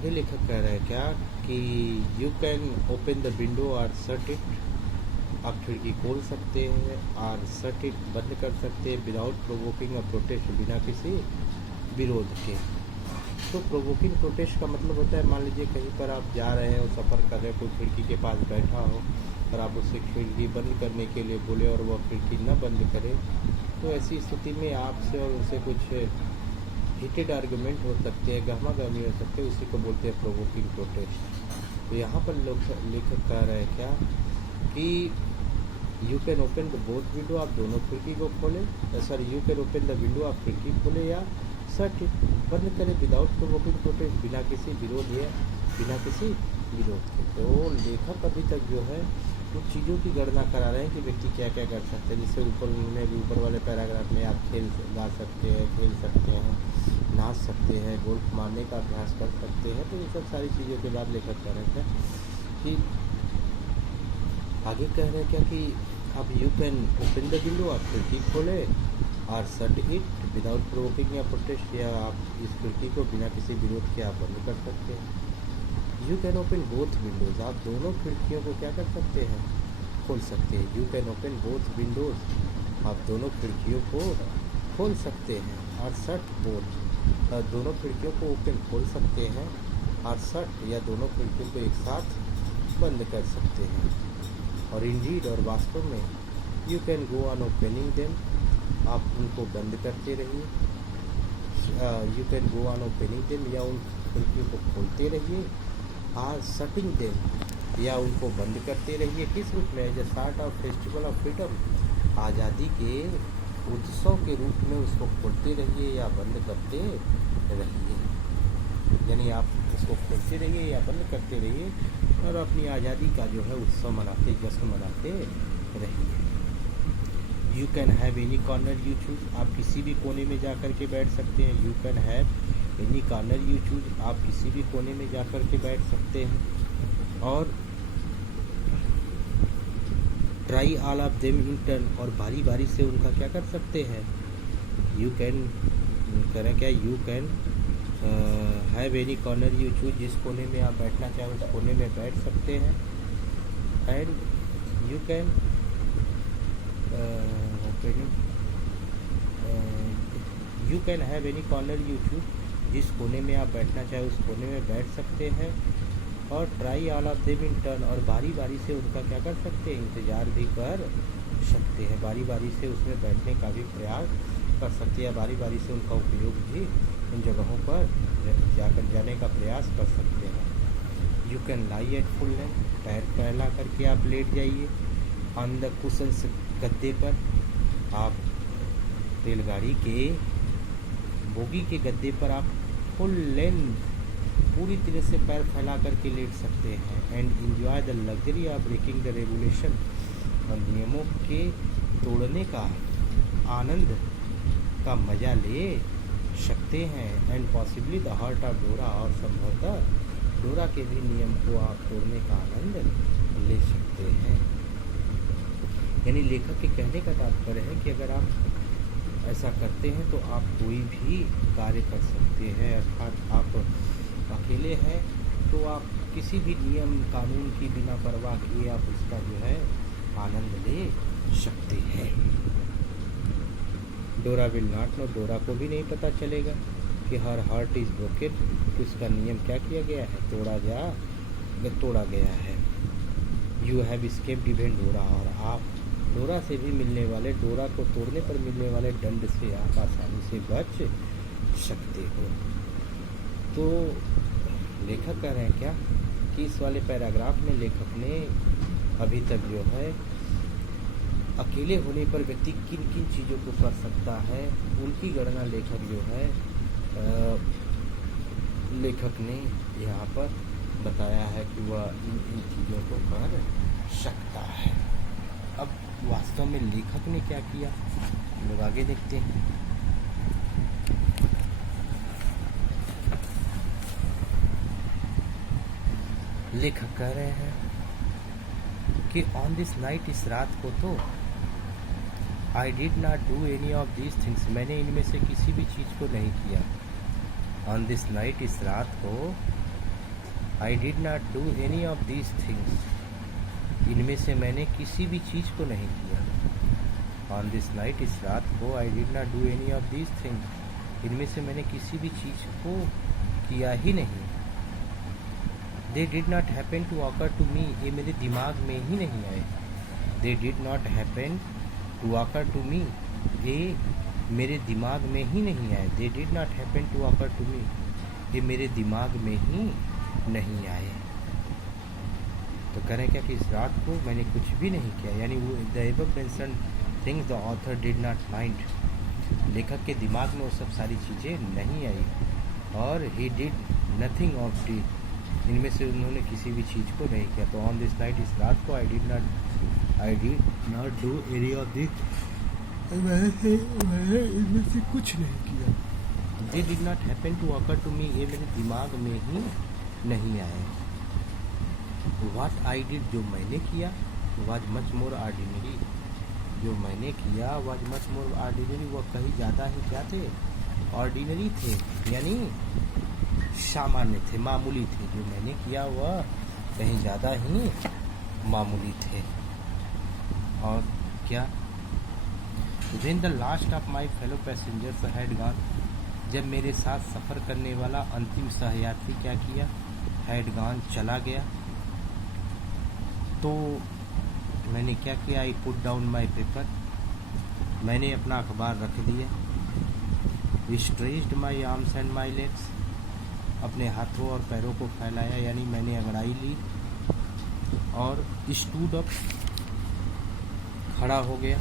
आगे लेखक कह रहे हैं क्या कि you can open the window और शट इट, आप खिड़की खोल सकते हैं और शट इट बंद कर सकते हैं विदाउट प्रोवोकिंग अ प्रोटेस्ट, बिना किसी विरोध के। तो प्रोवोकिंग प्रोटेस्ट का मतलब होता है, मान लीजिए कहीं पर आप जा रहे हैं और सफ़र कर रहे हैं, कोई खिड़की के पास बैठा हो और आप उससे खिड़की बंद करने के लिए बोले और वह खिड़की न बंद करे, तो ऐसी स्थिति में आपसे और उनसे कुछ हीटेड आर्गूमेंट हो सकते हैं, गहमा गहमी हो सकते हैं, उसी को बोलते हैं प्रोवोकिंग प्रोटेस्ट। तो यहाँ पर लेखक कह रहे हैं क्या कि you can open the both window, आप दोनों खिड़की को खोलें, sorry you can open the window, आप खिड़की खोलें या शट इट बंद करें विदाउट प्रोवोकिंग प्रोटेस्ट, बिना किसी विरोध या बिना किसी विरोध के। तो लेखक अभी तक जो है कुछ चीज़ों की गणना करा रहे हैं कि व्यक्ति क्या क्या कर सकते हैं। जैसे ऊपर वाले पैराग्राफ में आप खेल गा सकते हैं, खेल सकते हैं, नाच सकते हैं, गोल्फ मारने का अभ्यास कर सकते हैं। तो ये सब सारी चीज़ों के बाद लेखक कह रहे थे कि आगे कह रहे हैं क्या कि अब you can open the window, आप खिड़की खोले और शट इट विदाउट प्रोवोकिंग या प्रोटेस्ट, या आप इस खिड़की को बिना किसी विरोध के आप बंद कर सकते हैं। You can open both Windows, आप दोनों खिड़कियों को क्या कर सकते हैं, खोल सकते हैं। You can open both Windows, आप दोनों खिड़कियों को खोल सकते हैं। और शट बोथ, दोनों खिड़कियों को ओपन खोल सकते हैं और शट या दोनों खिड़कियों को एक साथ बंद कर सकते हैं। और इंडीड और वास्तव में you can go on opening them, आप उनको बंद करते रहिए। You can go on opening them, या उन खिड़कियों को खोलते रहिए। और शटिंग देम, या उनको बंद करते रहिए। किस रूप में? As a start of festival of freedom, आज़ादी के उत्सव के रूप में उसको खोलते रहिए या बंद करते रहिए। यानी आप उसको खोलते रहिए या बंद करते रहिए और अपनी आज़ादी का जो है उत्सव मनाते, जश्न मनाते रहिए। You can have any corner you choose, आप किसी भी कोने में जा कर के बैठ सकते हैं। You can have any corner you choose, आप किसी भी कोने में जा कर के बैठ सकते हैं। और try all of them in turn, और बारी बारी से उनका क्या कर सकते हैं। यू कैन करें क्या, you can have any corner you choose, जिस कोने में आप बैठना चाहें उस कोने में बैठ सकते हैं। And you can you can have any corner you choose, जिस कोने में आप बैठना चाहें उस कोने में बैठ सकते हैं। और try all of them in turn, और बारी बारी से उनका क्या कर सकते हैं, इंतज़ार भी कर सकते हैं। बारी बारी से उसमें बैठने का भी प्रयास कर सकते हैं, बारी बारी से उनका उपयोग भी उन जगहों पर जाने का प्रयास कर सकते हैं। You can lie at full length, पैर फैला करके आप लेट जाइए। ऑन द कुशन्स, गद्दे पर, आप रेलगाड़ी के बोगी के गद्दे पर आप फुल लेंथ पूरी तरह से पैर फैला करके लेट सकते हैं। And enjoy the luxury of breaking the regulation, और नियमों के तोड़ने का आनंद का मज़ा ले सकते हैं। And possibly the heart of डोरा, और संभवतः डोरा के भी नियम को आप तोड़ने का आनंद ले सकते हैं। यानी लेखक के कहने का तात्पर्य है कि अगर आप ऐसा करते हैं तो आप कोई भी कार्य कर सकते हैं। अर्थात आप अकेले हैं तो आप किसी भी नियम कानून की बिना परवाह किए आप उसका जो है आनंद ले सकते हैं। डोरा विल नॉट नो, डोरा को भी नहीं पता चलेगा कि हर हार्ट इज़ ब्रोकन, कि उसका नियम क्या किया गया है, तोड़ा गया है। यू हैव एस्केप्ड इवन डोरा, और आप डोरा से भी मिलने वाले, डोरा को तोड़ने पर मिलने वाले दंड से आप आसानी से बच सकते हो। तो लेखक कह रहे हैं क्या कि इस वाले पैराग्राफ में लेखक ने अभी तक जो है अकेले होने पर व्यक्ति किन किन चीज़ों को कर सकता है, उनकी गणना लेखक जो है लेखक ने यहाँ पर बताया है कि वह इन चीज़ों को कर सकता है। अब वास्तव में लेखक ने क्या किया, लोग आगे देखते हैं। लेखक कह रहे हैं कि ऑन दिस नाइट, इस रात को तो आई did not do any of these things, मैंने इनमें से किसी भी चीज़ को नहीं किया। ऑन दिस नाइट, इस रात को I did not do any of these things, इनमें से मैंने किसी भी चीज़ को नहीं किया। ऑन दिस नाइट, इस रात को, I did not do any of these things, इनमें से मैंने किसी भी चीज़ को किया ही नहीं। They did not happen to occur to me, ये मेरे दिमाग में ही नहीं आए। They did not happen to occur to me, ये मेरे दिमाग में ही नहीं आए। They did not happen to occur to me, ये मेरे दिमाग में ही नहीं आए। तो कह रहे क्या कि इस रात को मैंने कुछ भी नहीं किया, यानी वो the above mentioned things the author did not mind, लेखक के दिमाग में वो सब सारी चीज़ें नहीं आई। और he did nothing of D, इनमें से उन्होंने किसी भी चीज़ को नहीं किया। तो ऑन दिस नाइट, इस रात को, I did not do any of this, मैंने इनमें से कुछ नहीं किया। They did not happen to occur to me, ये मेरे दिमाग में ही नहीं आए। व्हाट आई डिड, जो मैंने किया, वाज मच मोर ऑर्डिनरी, जो मैंने किया वाज मच मोर ऑर्डिनरी, वह कहीं ज़्यादा ही क्या थे, ऑर्डिनरी थे, यानी सामान्य थे, मामूली थे। जो मैंने किया वह कहीं ज़्यादा ही मामूली थे। और क्या, when the last of my fellow passengers had gone, जब मेरे साथ सफ़र करने वाला अंतिम सहयात्री क्या किया, हैड गॉन, चला गया, तो मैंने क्या किया, I put down my paper, मैंने अपना अखबार रख दिया। Stretched my arms and my legs, अपने हाथों और पैरों को फैलाया, यानी मैंने अंगड़ाई ली। और स्टूड अप, खड़ा हो गया।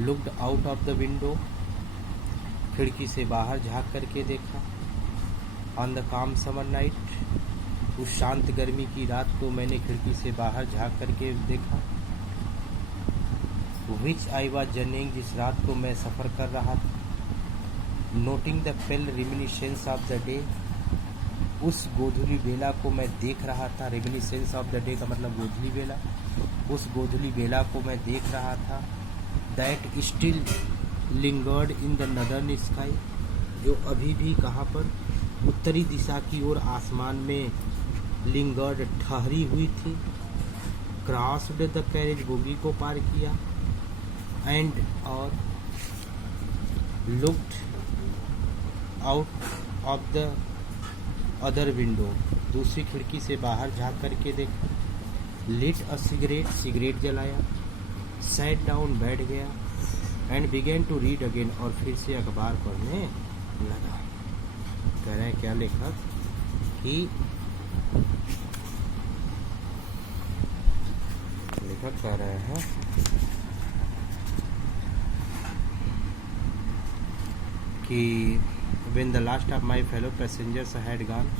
Looked out of the window, खिड़की से बाहर झांक करके देखा। ऑन द काम समर नाइट, उस शांत गर्मी की रात को मैंने खिड़की से बाहर झांक करके देखा। विच आई वॉज जर्निंग, जिस रात को मैं सफ़र कर रहा था। Noting the pale reminiscence of the day, उस गोधूली बेला को मैं देख रहा था। रिमिनिसेंस ऑफ द डे का मतलब गोधूली बेला, उस गोधूली बेला को मैं देख रहा था। That still lingered in the northern sky, जो अभी भी कहाँ पर, उत्तरी दिशा की ओर आसमान में लिंगर्ड, ठहरी हुई थी। क्रॉस्ड द कैरेज, बोगी को पार किया। एंड, और looked out of the other window, दूसरी खिड़की से बाहर झांक करके देखा। लिट अ सिगरेट, सिगरेट जलाया। सैट डाउन, बैठ गया। And began to read again, और फिर से अखबार पढ़ने लगा। कह रहे हैं क्या लेखक कि लेखक कह रहे हैं कि when the last of my fellow passengers had gone,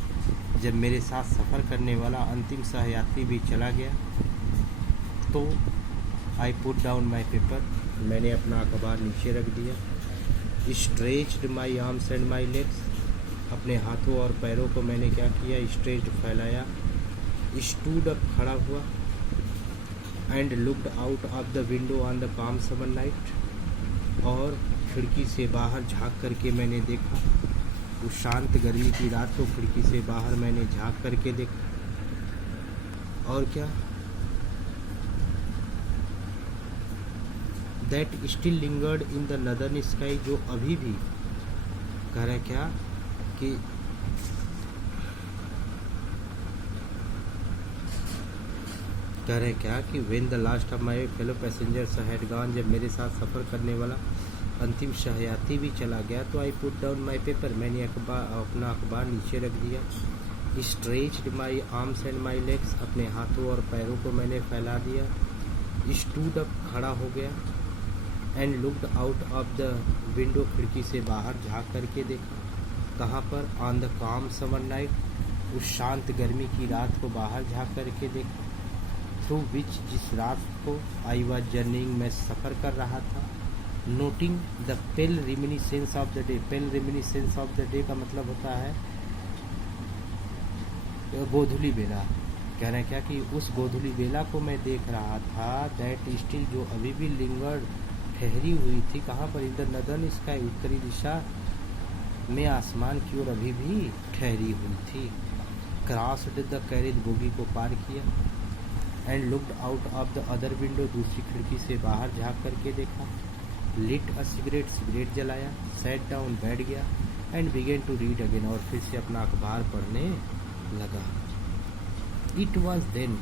जब मेरे साथ सफ़र करने वाला अंतिम सहयात्री भी चला गया, तो I put down my paper, मैंने अपना अखबार नीचे रख दिया। Stretched my arms and my legs, अपने हाथों और पैरों को मैंने क्या किया, स्ट्रेच्ड, फैलाया। स्टूड अप, खड़ा हुआ। And looked out of the window on the काम समर नाइट, और खिड़की से बाहर झांक करके मैंने देखा। उस शांत गर्मी की रात को खिड़की से बाहर मैंने झांक करके देखा। और क्या, that still lingered in the northern sky, जो अभी भी, कह रहे क्या कि कह रहे क्या कि when the last of my fellow passengers had gone, जब मेरे साथ सफ़र करने वाला अंतिम सहयात्री भी चला गया, तो I put down my paper, मैंने अपना अखबार नीचे रख दिया। Stretched my arms and my legs, अपने हाथों और पैरों को मैंने फैला दिया। स्टूड अप, खड़ा हो गया। And looked out of the window, खिड़की से बाहर झांक करके देखा। कहाँ पर, ऑन द काम समर नाइट, उस शांत गर्मी की रात को बाहर झांक करके देखा। थ्रू विच, जिस रात को, आई वॉज जर्निंग, मैं सफ़र कर रहा था। Noting the pale reminiscence of the day, pale reminiscence of the day का मतलब होता है गोधूली बेला। कह रहे हैं क्या कि उस गोधूली बेला को मैं देख रहा था। दैट स्टिल, जो अभी भी लिंगर्ड, ठहरी हुई थी। कहाँ पर, इन द नदर्न स्काई, उत्तरी दिशा में आसमान की ओर अभी भी ठहरी हुई थी। क्रॉस्ड द कैरेज, बोगी को पार किया। And looked out of the other window, दूसरी खिड़की से बाहर झाँक करके देखा। लिट अ सिगरेट, सिगरेट जलाया। सैट डाउन, बैठ गया। And began to read again, और फिर से अपना अखबार पढ़ने लगा। इट वॉज देन,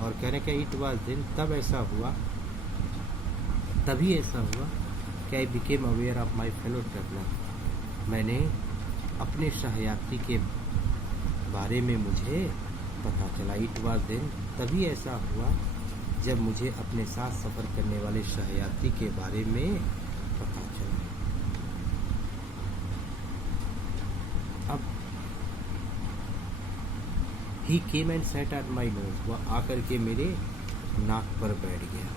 और कहने क्या इट वॉज देन, तब ऐसा हुआ, तभी ऐसा हुआ कि I became aware of my fellow traveller, मैंने अपने सहयात्री के बारे में मुझे पता चला। इट वॉज देन, तभी ऐसा हुआ जब मुझे अपने साथ सफ़र करने वाले सहयात्री के बारे में पता चला। अब he came and sat at my nose, वह आकर के मेरे नाक पर बैठ गया।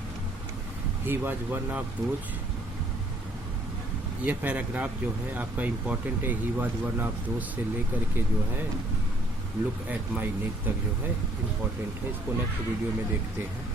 He was one of those, यह पैराग्राफ जो है आपका इम्पोर्टेंट है। He was one of those से लेकर के जो है लुक एट माई नेक तक जो है इम्पोर्टेंट है। इसको नेक्स्ट वीडियो में देखते हैं।